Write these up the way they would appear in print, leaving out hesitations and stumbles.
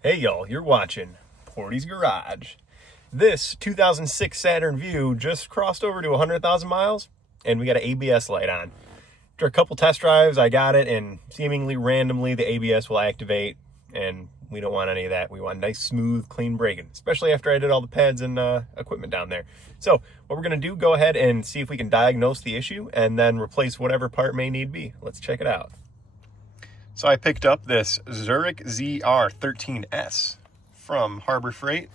Hey y'all, you're watching Portie's Garage. This 2006 Saturn Vue just crossed over to 100,000 miles and we got an ABS light on. After a couple test drives, I got it, and seemingly randomly the ABS will activate, and we don't want any of that. We want nice, smooth, clean braking, especially after I did all the pads and equipment down there. So what we're gonna do, go ahead and see if we can diagnose the issue and then replace whatever part may need be. Let's check it out. So I picked up this ZURICH ZR13S from Harbor Freight.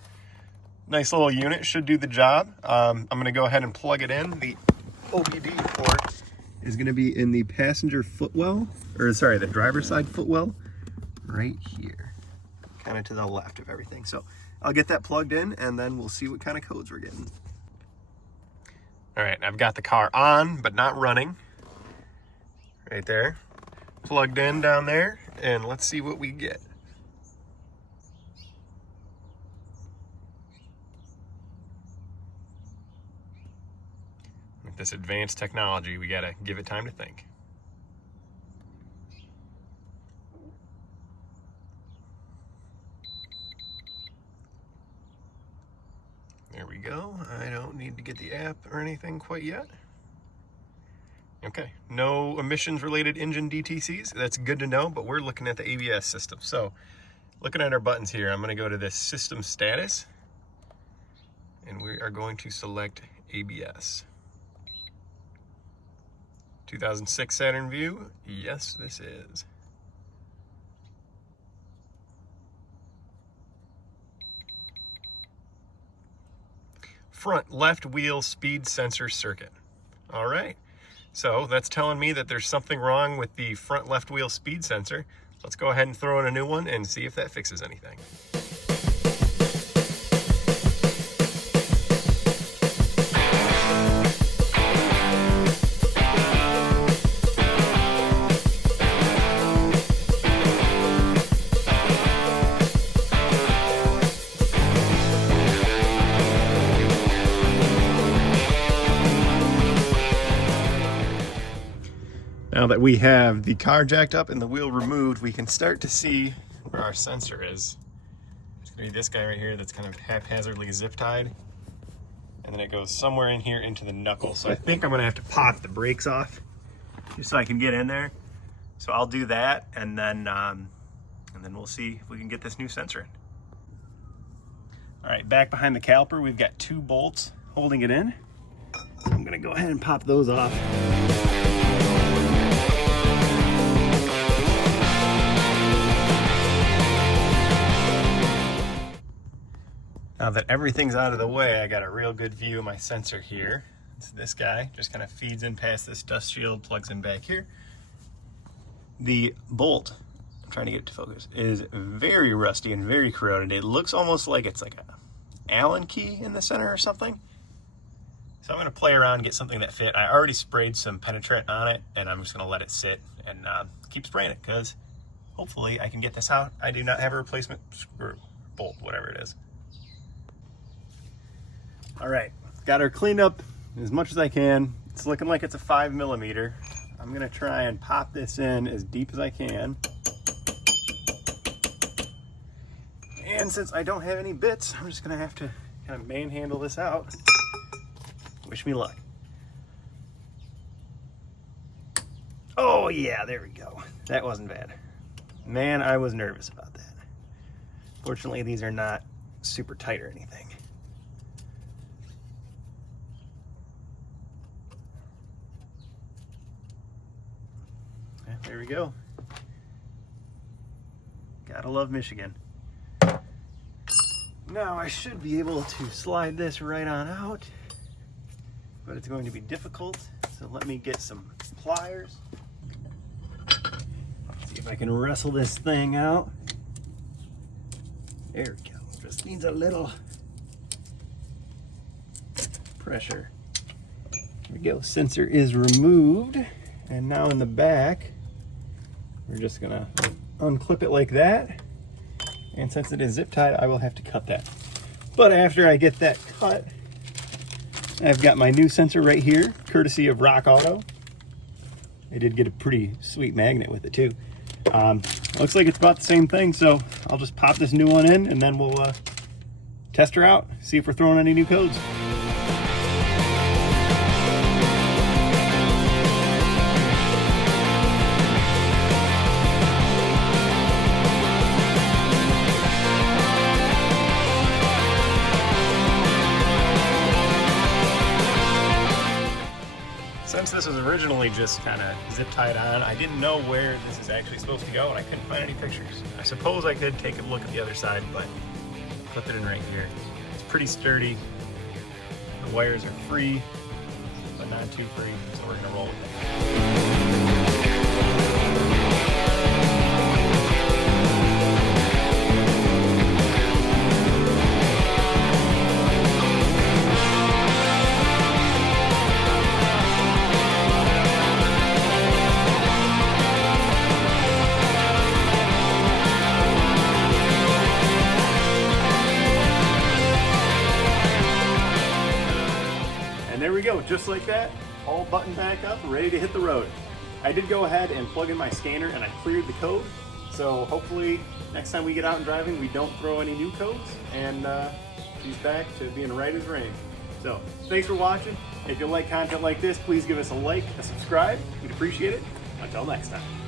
Nice little unit, should do the job. I'm gonna go ahead and plug it in. The OBD port is gonna be in the passenger footwell, or sorry, the driver's side footwell, right here, kind of to the left of everything. So I'll get that plugged in and then we'll see what kind of codes we're getting. All right, I've got the car on, but not running. Right there. Plugged in down there, and let's see what we get. With this advanced technology, we gotta give it time to think. There we go. I don't need to get the app or anything quite yet. Okay, no emissions related engine DTCs. That's good to know, but we're looking at the ABS system. So looking at our buttons here, I'm gonna go to this system status and we are going to select ABS. 2006 Saturn Vue, yes, this is. Front left wheel speed sensor circuit. All right. So that's telling me that there's something wrong with the front left wheel speed sensor. Let's go ahead and throw in a new one and see if that fixes anything. Now that we have the car jacked up and the wheel removed, we can start to see where our sensor is. It's gonna be this guy right here that's kind of haphazardly zip tied. And then it goes somewhere in here into the knuckle. So I think I'm gonna have to pop the brakes off just so I can get in there. So I'll do that, and then we'll see if we can get this new sensor in. All right, back behind the caliper, we've got 2 bolts holding it in. So I'm gonna go ahead and pop those off. Now that everything's out of the way, I got a real good view of my sensor here. It's this guy, just kind of feeds in past this dust shield, plugs in back here. The bolt, I'm trying to get it to focus, is very rusty and very corroded. It looks almost like it's like a Allen key in the center or something. So I'm gonna play around and get something that fit. I already sprayed some penetrant on it, and I'm just gonna let it sit and keep spraying it, because hopefully I can get this out. I do not have a replacement screw, bolt, whatever it is. All right, got her cleaned up as much as I can. It's looking like it's a 5mm. I'm gonna try and pop this in as deep as I can. And since I don't have any bits, I'm just gonna have to kind of manhandle this out. Wish me luck. Oh yeah, there we go. That wasn't bad. Man, I was nervous about that. Fortunately, these are not super tight or anything. There we go. Gotta love Michigan. Now I should be able to slide this right on out, but it's going to be difficult. So let me get some pliers. See if I can wrestle this thing out. There we go. Just needs a little pressure. There we go. Sensor is removed. And now in the back, we're just gonna unclip it like that. And since it is zip tied, I will have to cut that. But after I get that cut, I've got my new sensor right here, courtesy of RockAuto. I did get a pretty sweet magnet with it too. Looks like it's about the same thing, so I'll just pop this new one in and then we'll test her out, see if we're throwing any new codes. Since this was originally just kind of zip tied on, I didn't know where this is actually supposed to go, and I couldn't find any pictures. I suppose I could take a look at the other side, but put it in right here. It's pretty sturdy. The wires are free, but not too free, so we're gonna roll with it. There we go, just like that, all buttoned back up, ready to hit the road. I did go ahead and plug in my scanner and I cleared the code, so hopefully next time we get out and driving we don't throw any new codes, and she's back to being right as rain. So thanks for watching. If you like content like this, please give us a like, a subscribe, we'd appreciate it. Until next time.